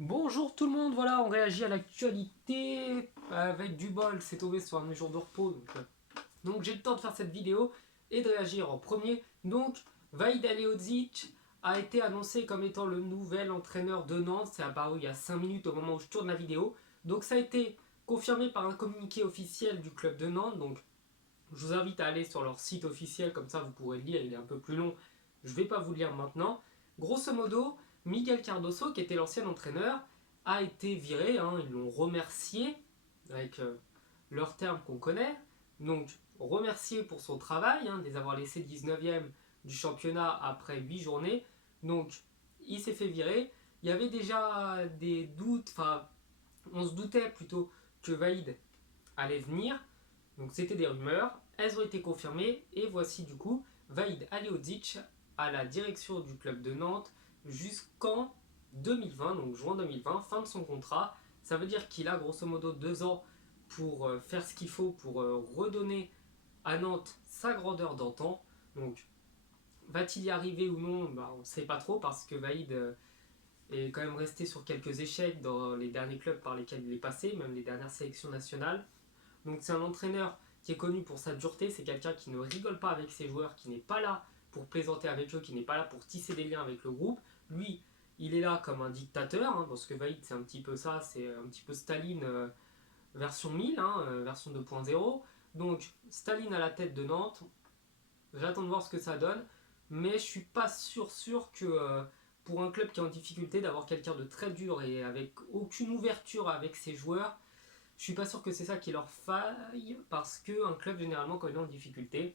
Bonjour tout le monde, voilà, on réagit à l'actualité avec du bol, c'est tombé sur un jour de repos, donc j'ai le temps de faire cette vidéo et de réagir en premier. Donc, Vahid Halilhodžić a été annoncé comme étant le nouvel entraîneur de Nantes, c'est apparu il y a 5 minutes au moment où je tourne la vidéo. Donc ça a été confirmé par un communiqué officiel du club de Nantes, donc je vous invite à aller sur leur site officiel, comme ça vous pourrez le lire, il est un peu plus long, je ne vais pas vous le lire maintenant. Grosso modo, Miguel Cardoso, qui était l'ancien entraîneur, a été viré, hein, ils l'ont remercié, avec leurs termes qu'on connaît, donc remercié pour son travail, hein, de les avoir laissés 19e du championnat après 8 journées, donc il s'est fait virer. Il y avait déjà des doutes, enfin on se doutait plutôt que Vaïd allait venir, donc c'était des rumeurs, elles ont été confirmées et voici du coup Vahid Halilhodžić à la direction du club de Nantes jusqu'en 2020, donc juin 2020, fin de son contrat. Ça veut dire qu'il a grosso modo 2 ans pour faire ce qu'il faut pour redonner à Nantes sa grandeur d'antan. Donc va-t-il y arriver ou non, on ne sait pas trop parce que Vahid est quand même resté sur quelques échecs dans les derniers clubs par lesquels il est passé, même les dernières sélections nationales. Donc c'est un entraîneur qui est connu pour sa dureté, c'est quelqu'un qui ne rigole pas avec ses joueurs, qui n'est pas là pour plaisanter avec eux, qui n'est pas là pour tisser des liens avec le groupe. Lui, il est là comme un dictateur, hein, parce que Vahid c'est un petit peu ça, c'est un petit peu Staline version 1000, hein, version 2.0. Donc Staline à la tête de Nantes, j'attends de voir ce que ça donne, mais je suis pas sûr que pour un club qui est en difficulté d'avoir quelqu'un de très dur et avec aucune ouverture avec ses joueurs, je suis pas sûr que c'est ça qui leur faille, parce qu'un club, généralement, quand il est en difficulté,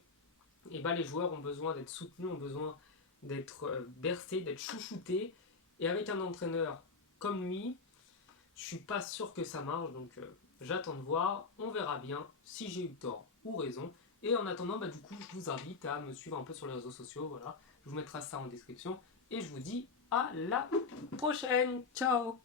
et les joueurs ont besoin d'être soutenus, ont besoin d'être bercés, d'être chouchoutés. Et avec un entraîneur comme lui, je suis pas sûr que ça marche, donc j'attends de voir. On verra bien si j'ai eu tort ou raison. Et en attendant, du coup, je vous invite à me suivre un peu sur les réseaux sociaux. Voilà, je vous mettrai ça en description. Et je vous dis à la prochaine. Ciao.